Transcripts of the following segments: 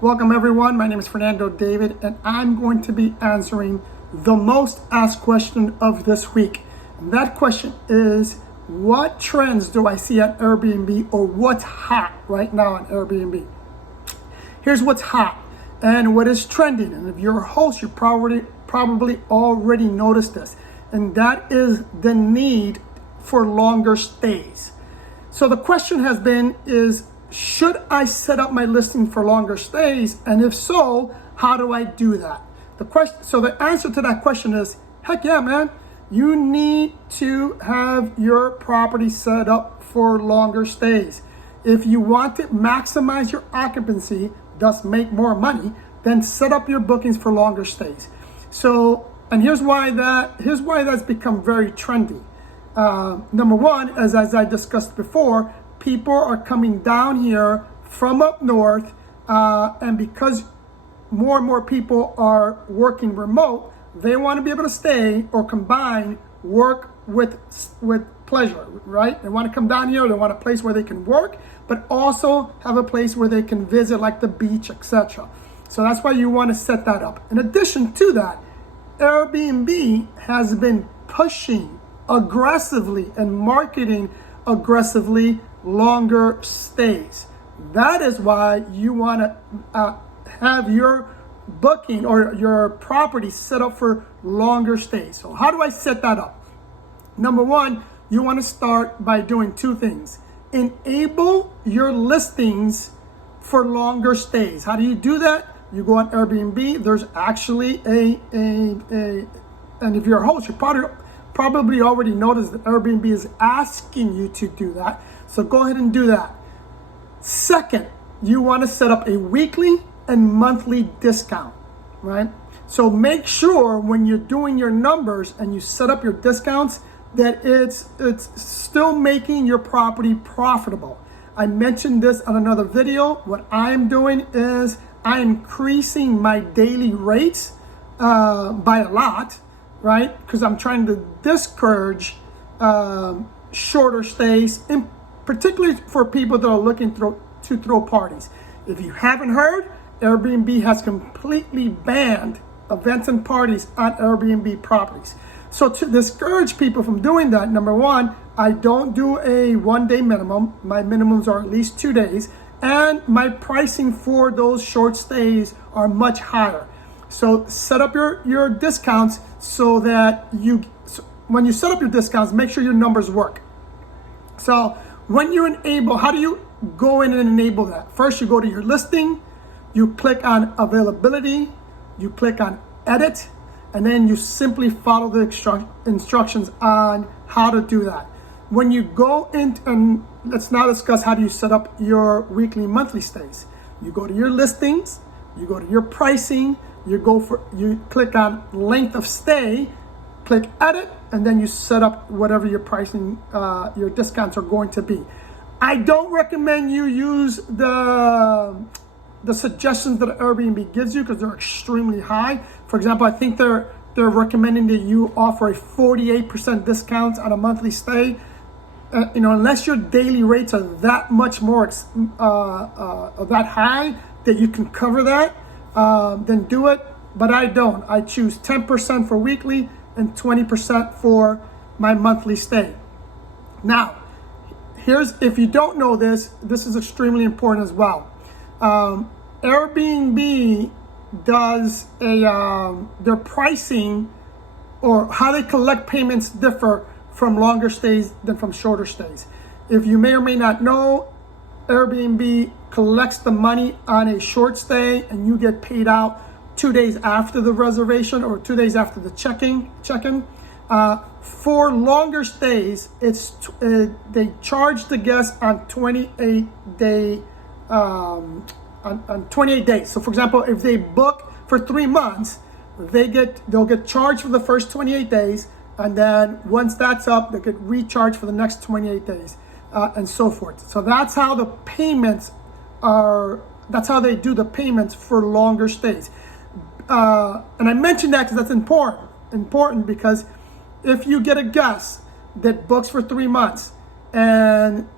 Welcome everyone, my name is Fernando David and I'm going to be answering the most asked question of this week. And that question is, what trends do I see at Airbnb, or what's hot right now on Airbnb? Here's what's hot and what is trending. And if you're a host, you probably already noticed this. And that is the need for longer stays. So the question has been should I set up my listing for longer stays? And if so, how do I do that? So the answer to that question is, heck yeah, man. You need to have your property set up for longer stays. If you want to maximize your occupancy, thus make more money, then set up your bookings for longer stays. So, and here's why that's become very trendy. Number one, as I discussed before, people are coming down here from up north, and because more and more people are working remote, they want to be able to stay or combine work with pleasure, right? They want to come down here, they want a place where they can work, but also have a place where they can visit, like the beach, etc. So that's why you want to set that up. In addition to that, Airbnb has been pushing aggressively and marketing aggressively longer stays. That is why you want to have your booking or your property set up for longer stays. So how do I set that up? Number one, you want to start by doing two things. Enable your listings for longer stays. How do you do that? You go on Airbnb. There's actually and if you're a host, you probably already noticed that Airbnb is asking you to do that. So go ahead and do that. Second, you want to set up a weekly and monthly discount, right? So make sure when you're doing your numbers and you set up your discounts that it's still making your property profitable. I mentioned this on another video. What I'm doing is I'm increasing my daily rates by a lot, right? Because I'm trying to discourage shorter stays, particularly for people that are looking to throw parties. If you haven't heard, Airbnb has completely banned events and parties on Airbnb properties. So to discourage people from doing that, number one, I don't do a 1 day minimum. My minimums are at least 2 days, and my pricing for those short stays are much higher. So set up your discounts so that when you set up your discounts, make sure your numbers work. So when you enable, how do you go in and enable that? First, you go to your listing, you click on availability, you click on edit, and then you simply follow the instructions on how to do that. When you go in, and let's now discuss how do you set up your weekly, monthly stays. You go to your listings, you go to your pricing, you click on length of stay, click edit, and then you set up whatever your pricing, your discounts are going to be. I don't recommend you use the suggestions that Airbnb gives you because they're extremely high. For example, I think they're recommending that you offer a 48% discount on a monthly stay. Unless your daily rates are that much more that high that you can cover that, then do it. But I don't. I choose 10% for weekly and 20% for my monthly stay. Now, if you don't know this is extremely important as well. Airbnb does their pricing, or how they collect payments, differ from longer stays than from shorter stays. If you may or may not know, Airbnb collects the money on a short stay and you get paid out 2 days after the reservation or 2 days after the check-in. For longer stays, they charge the guests on 28 days. So for example, if they book for 3 months, they'll get charged for the first 28 days, and then once that's up, they get recharged for the next 28 days, and so forth. So that's how the payments are. That's how they do the payments for longer stays. And I mentioned that because that's important because if you get a guest that books for 3 months and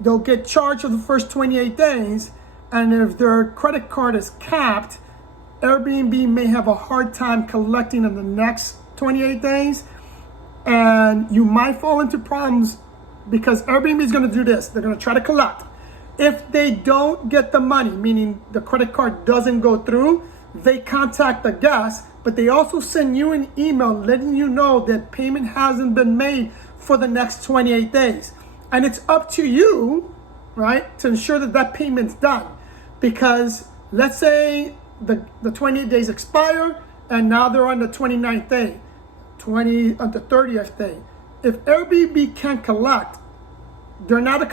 they'll get charged for the first 28 days, and if their credit card is capped, Airbnb may have a hard time collecting in the next 28 days, and you might fall into problems because Airbnb is going to do this. They're going to try to collect. If they don't get the money, meaning the credit card doesn't go through, they contact the guest, but they also send you an email letting you know that payment hasn't been made for the next 28 days. And it's up to you, right, to ensure that that payment's done. Because let's say the 28 days expire and now they're on the 29th day, the 30th day. If Airbnb can't collect, they're not a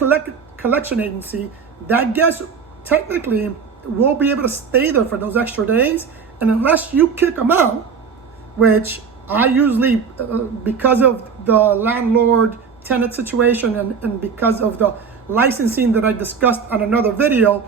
collection agency. That guest technically will be able to stay there for those extra days. And unless you kick them out, which I usually, because of the landlord-tenant situation and because of the licensing that I discussed on another video,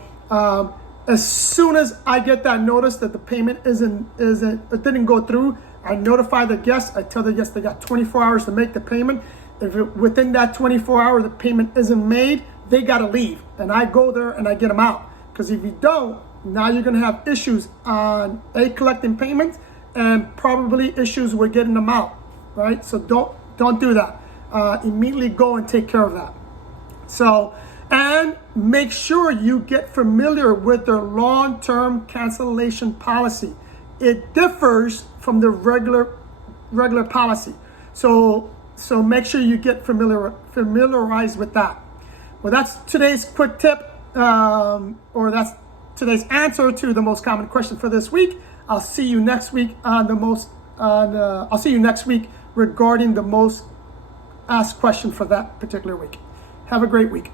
as soon as I get that notice that the payment it didn't go through, I notify the guest. I tell the guest they got 24 hours to make the payment. If within that 24 hour the payment isn't made, they gotta leave. And I go there and I get them out. Because if you don't, now you're gonna have issues on collecting payments and probably issues with getting them out, right? So don't do that. Immediately go and take care of that. So, and make sure you get familiar with their long-term cancellation policy. It differs from the regular policy. So make sure you get familiarized with that. Well, that's today's quick tip, or that's today's answer to the most common question for this week. I'll see you next week I'll see you next week regarding the most asked question for that particular week. Have a great week.